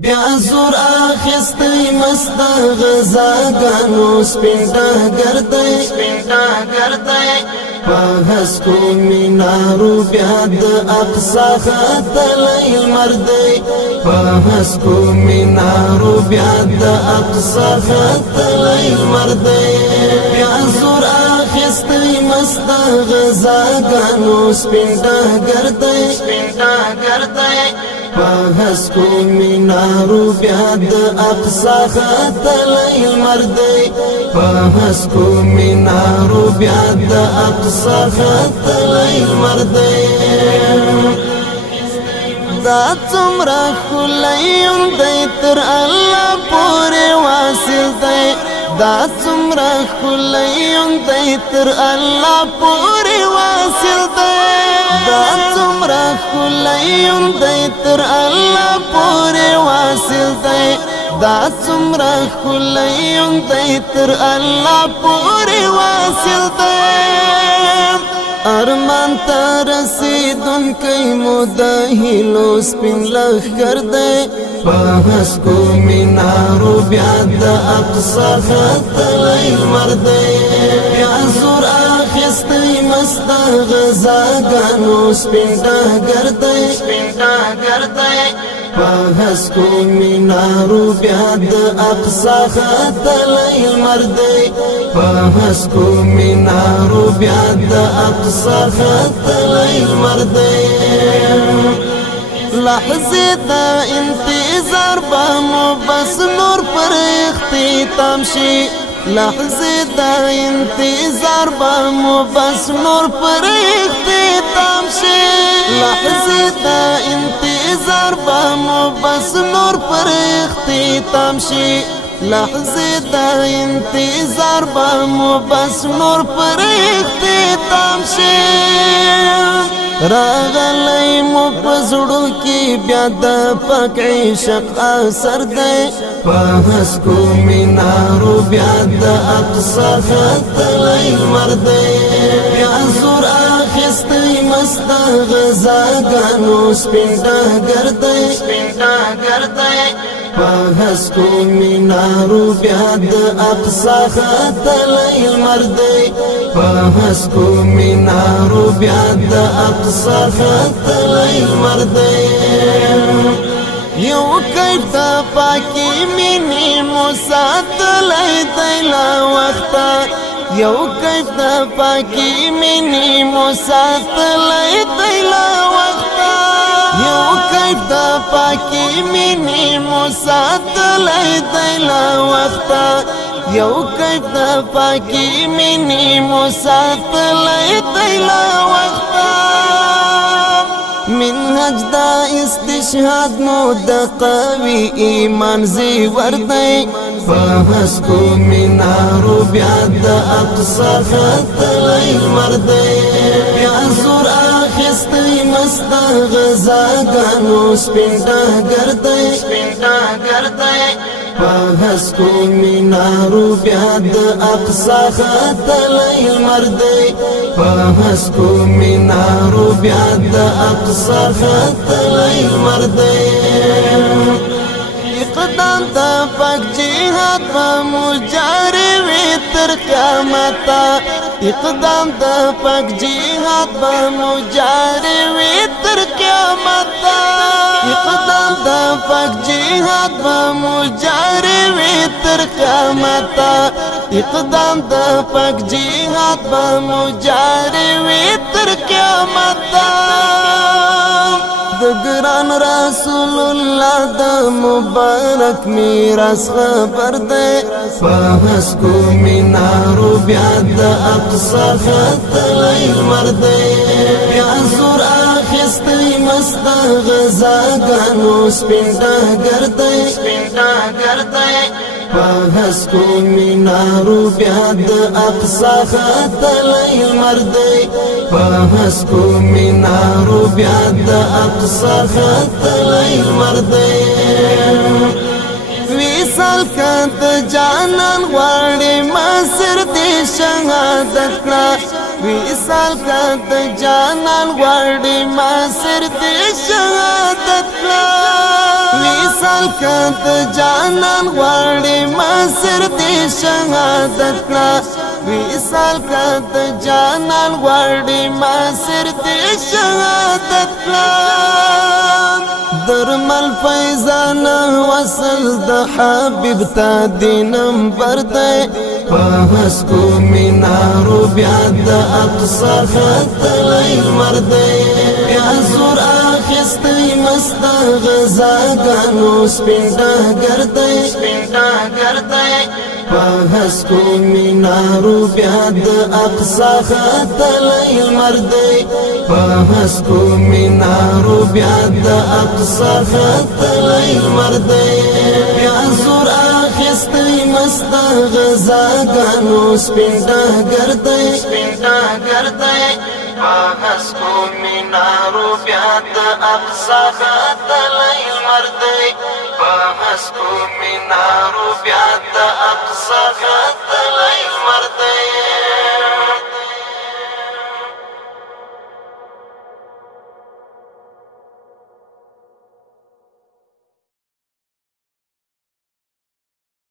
بیا زور اخستی مست غزاګانو سپینډا ګرځي په هسکو مینارو بیا د اقصا ختلی مردی په هسکو مینارو بیا د اقصا ختلی مردی بیا زور اخستی مست غزاګانو سپینډا ګرځي په هسکو مینارو بیا د اقصا ختلی مردی په هسکو مینارو بیا د اقصا ختلی مردی دا څومره ښکلی دی تر الله پورې واصل دی دا څومره ښکلی دی تر الله پورې واصل دی دا څومره ښکلی دی تر الله پورې واصل دی دا څومره ښکلی دی تر الله پورې واصل دی ارمان ته رسیدونکی مو د هیلو سپین لښکر دی په هسکو مینارو بیا د اقصا ختلی مردی بیا زور اخستی مست غزاګانو سپینډا ګرځي په هسکو مینارو بیا د اقصا ختلی مردی په هسکو مینارو بیا د اقصا ختلی مردی لحظه دا انتظار با مو بس نور پر اختتام شي لحظه دا انتظار با مو بس نور پر اختتام شي لحظه دا انتظار با مو بس نور پر اختتام شي لحظه دا انتظار با مو بس نور پر اختتام شي راغلی مو پزړو کې بیا د پاک عشق اثر دی په هسکو مینارو بیا د اقصا ختلی مردی بیا زور اخستی مست غزاګانو سپینډا ګرځي په هسکو مینارو بیا د اقصا ختلی مردی په هسکو مینارو بیا د اقصا ختلی مردی یو کیف د پاکی مینی مساتلی دی لا وخته یو کیف د پاکی مینی مساتلی دی لا وخته یو کیف د پاکی مینی مساتلی دی لا وخته یو کیف د پاکی مینی مساتلی دی لا وخته منهج دا استشهاد نو د قوی ایمان زیور دی په هسکو مینارو بیا د اقصا ختلی مردی بیا زور اخستی مست غزاګانو سپینډا ګرځي په هسکو مینارو بیا د اقصا ختلی مردی په هسکو مینارو بیا د اقصا ختلی مردی اقدام ته پاک جهاد په مجاري وي تر قیامته اقدام ته پاک جهاد په مجاري وي تر قیامته اقدام ته پاک جهاد په مجاري وي تر قیامته اقدام ته پاک جهاد په مجاري وي تر قیامته د ګران رسول الله د مبارک میراث خبر دی په هسکو مینارو بیا د اقصا ختلی مردی بیا زور اخستی مست غزاګانو سپینډا ګرځي په هسکو مینارو بیا د اقصا ختلی مردی په هسکو مینارو بیا د اقصا ختلی مردی وصال کد جانان غواړي مصر دې شهادت کړه وصال کد جانان غواړي مصر دې شهادت کړه وصال کد جانان غواړي مسیر دی شهادت لا وصال کد جانان غواړي مسیر دی شهادت لا درمل فیضان وصل د حبیب تا دینم برده پاس کو مینارو بیا د اقصا خطلی مرده بیا زور آخستی مست غزاگانو سپینڈا گرده پاس کو مینارو بیا د اقصا خطلی مرده پاس کو مینارو بیا د اقصا خطلی مرده بیا زور آخستی مست غزاگانو سپینڈا گرده پاس کو مینارو بیا د اقصا خطلی مرده پاس کو مینارو بیا د اقصا